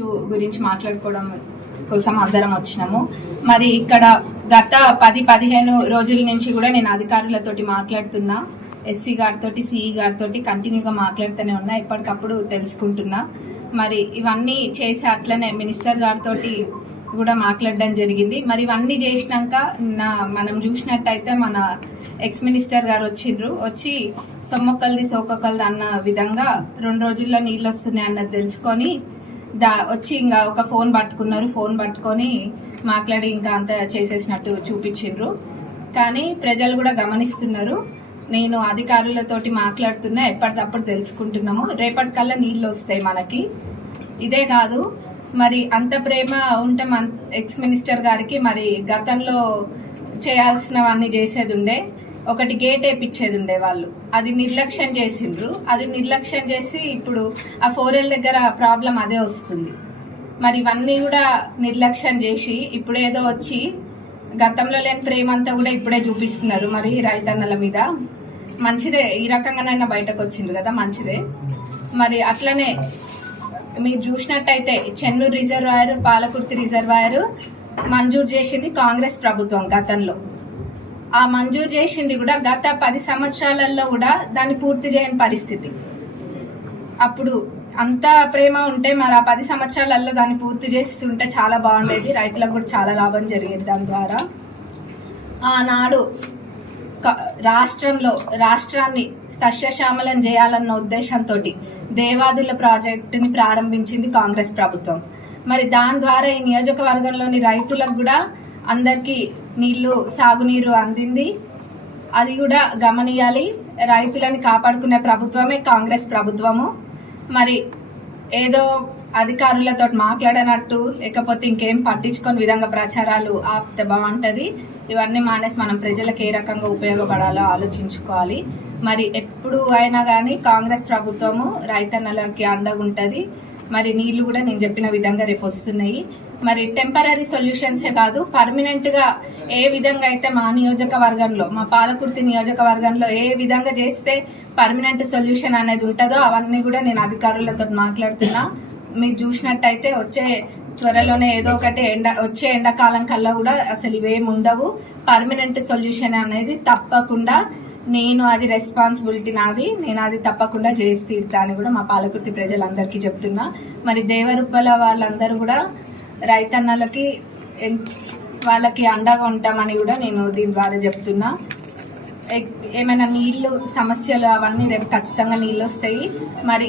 గురించి మాట్లాడుకోవడం కోసం అందరం వచ్చినాము. మరి ఇక్కడ గత 10-15 రోజుల నుంచి కూడా నేను అధికారులతోటి మాట్లాడుతున్నా, ఎస్సీ గారితో సిఈ గారితో కంటిన్యూగా మాట్లాడుతూనే ఉన్నా, ఎప్పటికప్పుడు తెలుసుకుంటున్నా. మరి ఇవన్నీ చేసి అట్లనే మినిస్టర్ గారితో కూడా మాట్లాడడం జరిగింది. మరి ఇవన్నీ చేసినాక మనం చూసినట్టయితే మన ఎక్స్ మినిస్టర్ గారు వచ్చి సొమ్మొక్కలది సోకొక్కలది అన్న విధంగా 2 రోజుల్లో నీళ్ళు వస్తున్నాయి అన్నది తెలుసుకొని వచ్చి ఇంకా ఒక ఫోన్ పట్టుకున్నారు. ఫోన్ పట్టుకొని మాట్లాడి ఇంకా అంత చేసేసినట్టు చూపించిండ్రు. కానీ ప్రజలు కూడా గమనిస్తున్నారు. నేను అధికారులతోటి మాట్లాడుతున్నా, ఎప్పటికప్పుడు తెలుసుకుంటున్నాము. రేపటికల్లా నీళ్ళు వస్తాయి మనకి. ఇదే కాదు, మరి అంత ప్రేమ ఉంటే మన ఎక్స్ మినిస్టర్ గారికి మరి గతంలో చేయాల్సినవన్నీ చేసేది ఉండే. ఒకటి గేట్ వేయించేది ఉండే, వాళ్ళు అది నిర్లక్ష్యం చేసిండ్రు. అది నిర్లక్ష్యం చేసి ఇప్పుడు ఆ 4L దగ్గర ప్రాబ్లం అదే వస్తుంది. మరి ఇవన్నీ కూడా నిర్లక్ష్యం చేసి ఇప్పుడేదో వచ్చి గతంలో లేని ప్రేమ అంతా కూడా ఇప్పుడే చూపిస్తున్నారు. మరి రైతన్నల మీద మంచిదే, ఈ రకంగానైనా బయటకు వచ్చిండ్రు కదా, మంచిదే. మరి అట్లనే మీరు చూసినట్టయితే చెన్నూరు రిజర్వాయర్, పాలకుర్తి రిజర్వాయర్ మంజూరు చేసింది కాంగ్రెస్ ప్రభుత్వం గతంలో. ఆ మంజూరు చేసింది కూడా గత 10 సంవత్సరాలలో కూడా దాన్ని పూర్తి చేయని పరిస్థితి. అప్పుడు అంత ప్రేమ ఉంటే మరి ఆ 10 సంవత్సరాలలో దాన్ని పూర్తి చేసి ఉంటే చాలా బాగుండేది. రైతులకు కూడా చాలా లాభం జరిగేది దాని ద్వారా. ఆనాడు రాష్ట్రాన్ని సస్యశ్యామలం చేయాలన్న ఉద్దేశంతో దేవాదుల ప్రాజెక్టుని ప్రారంభించింది కాంగ్రెస్ ప్రభుత్వం. మరి దాని ద్వారా ఈ నియోజకవర్గంలోని రైతులకు కూడా అందరికీ సాగునీరు అందింది. అది కూడా గమనియాలి. రైతులని కాపాడుకునే ప్రభుత్వమే కాంగ్రెస్ ప్రభుత్వము. మరి ఏదో అధికారులతో మాట్లాడనట్టు లేకపోతే ఇంకేం పట్టించుకొని విధంగా ప్రచారాలు ఆపితే బాగుంటుంది. ఇవన్నీ మానేసి మనం ప్రజలకు ఏ రకంగా ఉపయోగపడాలో ఆలోచించుకోవాలి. మరి ఎప్పుడు అయినా కానీ కాంగ్రెస్ ప్రభుత్వము రైతన్నలకి అండగుంటుంది. మరి నీళ్లు కూడా నేను చెప్పిన విధంగా రేపు వస్తున్నాయి. మరి టెంపరీ సొల్యూషన్సే కాదు, పర్మనెంట్ గా ఏ విధంగా అయితే మా నియోజకవర్గంలో, మా పాలకుర్తి నియోజకవర్గంలో ఏ విధంగా చేస్తే పర్మనెంట్ సొల్యూషన్ అనేది ఉంటుందో అవన్నీ కూడా నేను అధికారులతో మాట్లాడుతున్నా. మీరు చూసినట్టయితే త్వరలోనే ఏదో ఒకటి వచ్చే ఎండాకాలం కల్లా కూడా అసలు ఇవేమి ఉండవు. పర్మనెంట్ సొల్యూషన్ అనేది తప్పకుండా అది రెస్పాన్సిబిలిటీ నాది, నేను అది తప్పకుండా చేసి తీరుతా అని కూడా మా పాలకుర్తి ప్రజలందరికీ చెప్తున్నా. మరి దేవరుప్పల వాళ్ళందరూ కూడా రైతన్నలకి వాళ్ళకి అండగా ఉంటామని కూడా నేను దీని ద్వారా చెప్తున్నా. ఏమైనా నీళ్లు సమస్యలు అవన్నీ రేపు ఖచ్చితంగా నీళ్ళు వస్తాయి. మరి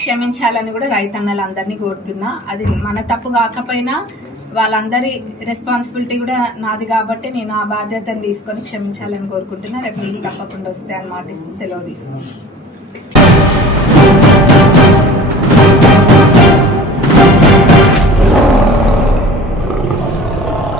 క్షమించాలని కూడా రైతన్నలందరినీ కోరుతున్నా. అది మన తప్పు కాకపోయినా వాళ్ళందరి రెస్పాన్సిబిలిటీ కూడా నాది కాబట్టి నేను ఆ బాధ్యతను తీసుకొని క్షమించాలని కోరుకుంటున్నా. రేపు నీళ్ళు తప్పకుండా వస్తాయని మాటిస్తూ సెలవు తీసుకున్నాను.